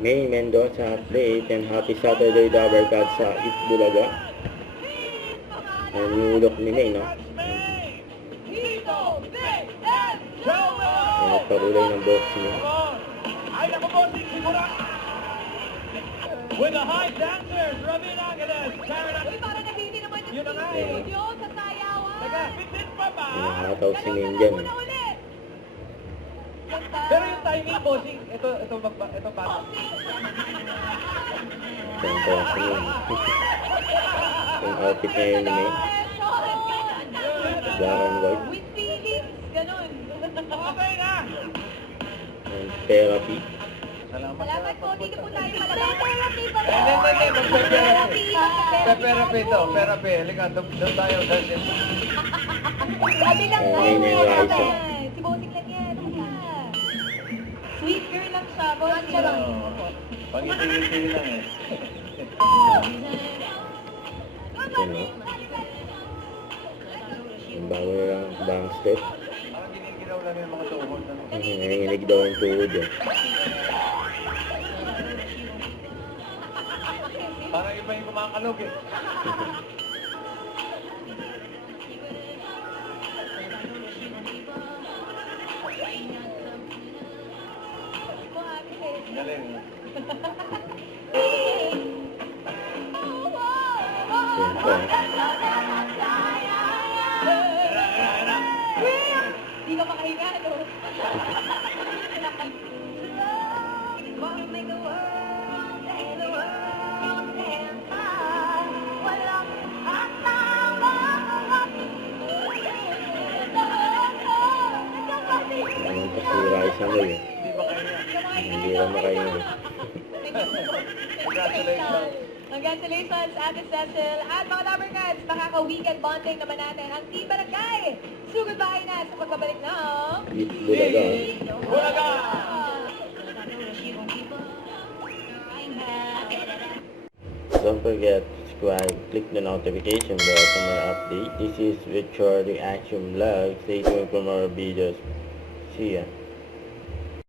May Mendoza at plate, and happy Saturday Dabber Cats sa Itbulaga. Ang nulok ni May, no? Ang nagparulay ng boxing. With the high dancers, Ramin Agades, Karen Uy, parang nagbibigay naman yung Yun na nga studio sa sayawan. Bitin pa ba? Nakataw si May dyan. Una ulit. Pero yung timing, bossing, ito pa. Ganda si May. Yung outfit na yun ni May. Black and white. With feelings, ganun. Okay na! And therapy. Salamat po, dito po tayo malabas. Therapy pa po. Hindi. Therapy. Therapy ito, therapy. Halika, doon tayo. Sabi lang Oh, tayo. may Raisa. Si Bossing lang yan. Ano ka? Sweet girl lang siya. Bossing lang. Pangiti-ngiti lang eh. Ito, no? Yung bago nilang bang step. Parang ginigilaw lang yung mga tuhod. Nanginginig daw ang tuhod, eh. Parang iba yung kumakalog eh. Galing. Yan pa, eh. Hindi ka makahinga, no? Ang pasira ay sanay, eh. Hindi ba kaya? Hindi rin makaingat. Congratulations. Congratulations, Ate Cecil. At mga Dabber Cats, makaka-weekend bonding naman natin ang Team Barangay. So goodbye na sa pagbabalik ng... Itbulaga. Bulaga! Don't forget to subscribe, click the notification bell for more updates. This is Victor Reaction Vlog. Stay tuned for more videos. See ya.